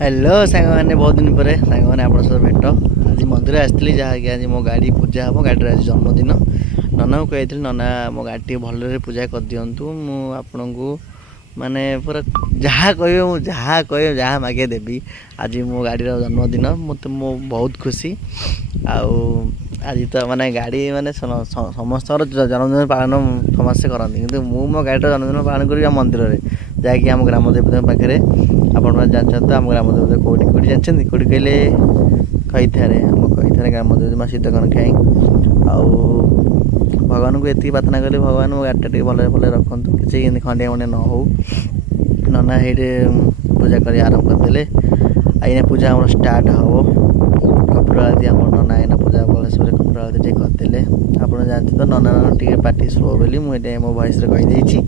Hello सांग मैंने बहुत दिन पर सांग मैंने आप भेट आज मंदिर आसती जहाँकि आज मो गाड़ी पूजा हम गाड़ी आज जन्मदिन नना को कही नना मो गाड़ी भल पूजा कर दिंतु मुझे को माने पूरा जहाँ कह जहाँ मागे देवी आज मो गाड़ी जन्मदिन मत मो बहुत खुशी आज तो माने गाड़ी माने समस्त जन्मदिन पालन समस्ते करती कि मो गाड़ी जन्मदिन पालन करी मंदिर में जहाँकि आम ग्राम देवता पाखे आपण जानते आम ग्राम देवता कौटी कौटी जानते कौटी कहले कईथारे आम कईथारे ग्राम देवता माँ सीताकण खाई भगवान को ये प्रार्थना करी भगवान मो गाड़ी टे भल भल रखु किसी खंडिया खंडिया न हो नना ये पूजा कर आरम्भ करदे आईना पूजा आम स्टार्ट हम कपूर आदि आम नना आईना पूजा भल कपूर आदि करदे आप जानते तो नना टे पार्टी स्लो बोली मुझे मो भयस कहीदे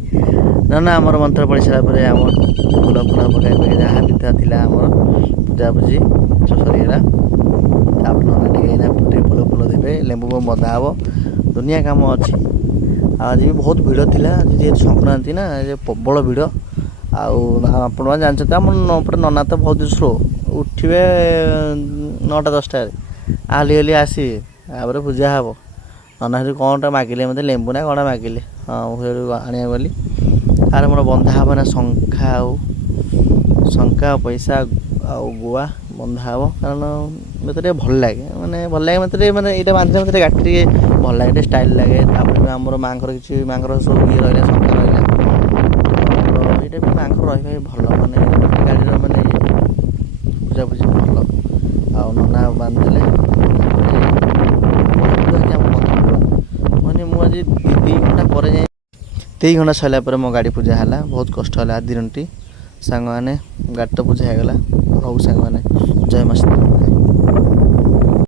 नना आमर मंत्र पढ़ी सारापर आम फूल फूल पकाई जहाँ भी था आम पूजापूजी सब सरीगला नना टे फूल फूल देवे लेंबू बंधा हम दुनिया काम अच्छी आज भी बहुत भिड़ थिला जे संक्रांति ना प्रबल भिड़ आप जानते आम नना तो बहुत स्लो उठे 9-10 आहली हली आसवे पूजा हम नना से कौनटा मागिले मतलब लेंबू ना कौन मागिले हाँ आने गली आर मोर बंधा हम ना शंखा पैसा गुआ बंधा हम कारण मत भल लगे माने भल लगे मत माने ये बांधे मत गाड़ी भल लगे स्टाइल लगे आमर माँ किसी माँ सब ये रहा शंखा रहा ये माँ रही भल माने गाड़ी माने पूजापूजी भल नना बांधिले माने मुझे 2 घंटा पर 3 घंटा सरला पर मो गाड़ी पूजा है बहुत कष्ट है दिन टी सांग मैंने गाड़ी तो पूजा होगला हूँ सांग मैंने जय माता।